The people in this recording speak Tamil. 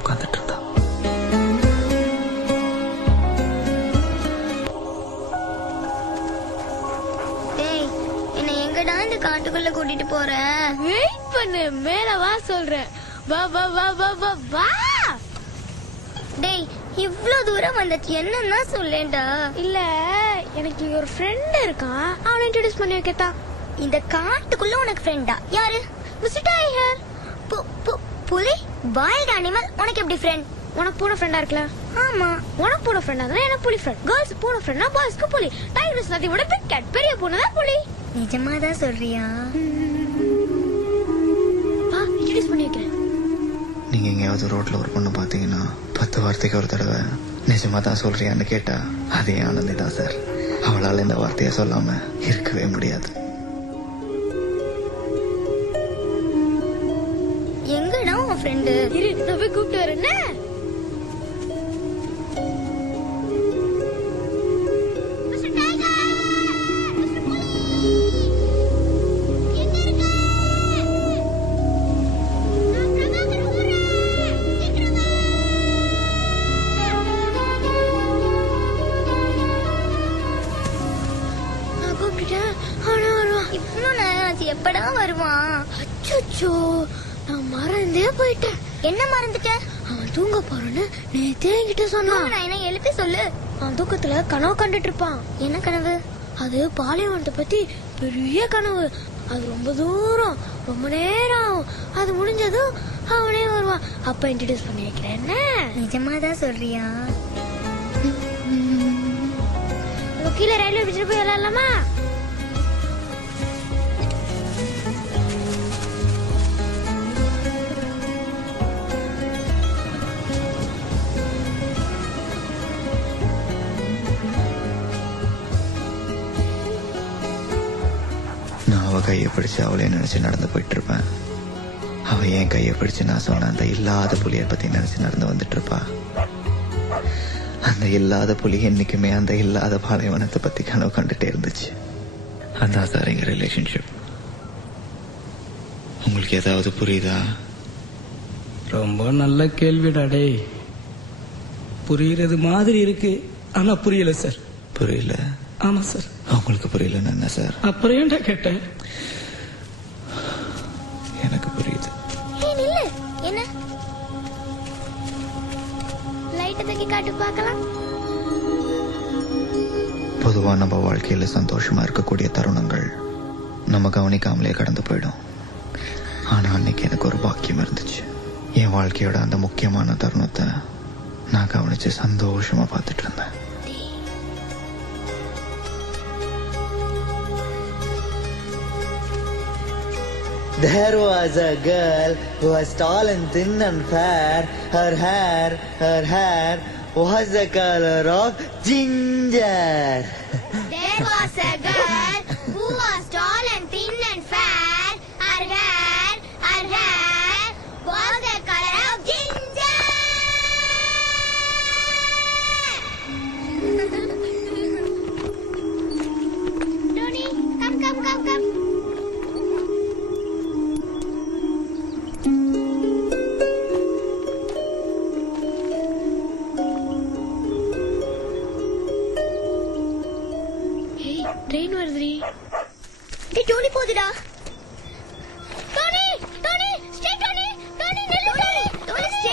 உட்கார்ந்துட்டு இருந்தா. என்ன எங்கடா இந்த காட்டுக்குள்ள கூட்டிட்டு போற? வெயிட் பண்ணு, மேல வா சொல்றேன். வா வா வா வா வா வா. டேய், இவ்ளோ தூரம் வந்துச்சு, என்னன்னா சொல்லேன்டா. இல்ல, எனக்கு ஒரு ஃப்ரெண்ட் இருக்கான், அவனை இன்ட்ரோடியூஸ் பண்ணி வைக்கத்தான். இந்த காட்டுக்குள்ள உனக்கு ஃப்ரெண்டா? யாரு? Mister tiger. புலி? வைல்ட் அனிமல் உனக்கு எப்படி ஃப்ரெண்ட்? உனக்கு பூனை ஃப்ரெண்டா இருக்கல? ஆமா. உனக்கு பூனை ஃப்ரெண்டா இருந்தா எனக்கு புலி ஃப்ரெண்ட். கேர்ள்ஸ் பூனை ஃப்ரெண்ட்னா பாய்ஸ்க்கு புலி. டைகர்ஸ் நதி விட பிக் கேட், பெரிய பூனை தான் புலி. நிஜமாதான் சொல்றியா? வா, இன்ட்ரோடியூஸ் பண்ணி வைக்கிறேன். நீங்க எங்கேயாவது ரோட்ல ஒரு பொண்ணு பாத்தீங்கன்னா 10 வார்த்தைக்கு ஒரு தடவை நிஜமா தான் சொல்றியான்னு கேட்டா அதே ஆனந்தி தான் சார். அவளால இந்த வார்த்தையை சொல்லாம இருக்கவே முடியாது. எங்கடா உன் ஃப்ரெண்டு? இரு, நான் போய் கூப்பிட்டு வரேன். எப்படா வருவான்? அச்சோ, நான் மறந்தே போயிட்டேன். என்ன மறந்துட்ட? அவன் தூங்க போறேன்னு நேத்தே என்கிட்ட சொன்னான். நான் என்ன எழுப்பி சொல்லு. அவன் தூக்கத்துல கனவு கண்டுட்டு இருப்பான். என்ன கனவு? அது பாலைவனத்தை பத்தி பெரிய கனவு. அது ரொம்ப தூரம், ரொம்ப நேரம் ஆகும். அது முடிஞ்சதும் அவனே வருவான். அப்ப இன்ட்ரோடியூஸ் பண்ணி வைக்கிறேன். என்ன நிஜமாதான் சொல்றியா? கீழே ரயில்வே பிடிச்சிட்டு போய் விளையாடலாமா? அவ கையை பிடிச்சு அவளே நினைச்சு நடந்து போயிட்டு இருப்பேன். அவ என் கையை பிடிச்சு நான் சொன்ன அந்த இல்லாத புலியை பத்தி நினைச்சு நடந்து வந்துட்டு இருப்பா. அந்த இல்லாத புலி என்னைக்குமே அந்த இல்லாத பாலைவனத்தை பத்தி கனவு கண்டுட்டே இருந்துச்சு. அதான் சார் எங்க ரிலேஷன்ஷிப். உங்களுக்கு ஏதாவது புரியுதா? ரொம்ப நல்ல கேள்விடா. டேய், புரியுறது மாதிரி இருக்கு, ஆனா புரியல சார். புரியல? ஆமா சார். உங்களுக்கு புரியலன்னு என்ன சார்? அப்புறம் ஏன்டா கேட்டேன்? எனக்கு புரியுது. என்ன லைட் தூக்கி காட்டு பார்க்கலாம். பொதுவா நம்ம வாழ்க்கையில சந்தோஷமா இருக்கக்கூடிய தருணங்கள் நம்ம கவனிக்காமலே கடந்து போயிடும். ஆனா அன்னைக்கு எனக்கு ஒரு பாக்கியம் இருந்துச்சு. என் வாழ்க்கையோட அந்த முக்கியமான தருணத்தை நான் கவனிச்சு சந்தோஷமா பார்த்துட்டு இருந்தேன். There was a girl who was tall and thin and fair. Her hair was the color of ginger. There was a girl who was tall and thin and fair. Her hair was the color of ginger. Tony, come. Train வருதுடி. டேய், டோனி போகுதுடா. Tony stay. டோனி நில்லு. Tony stay.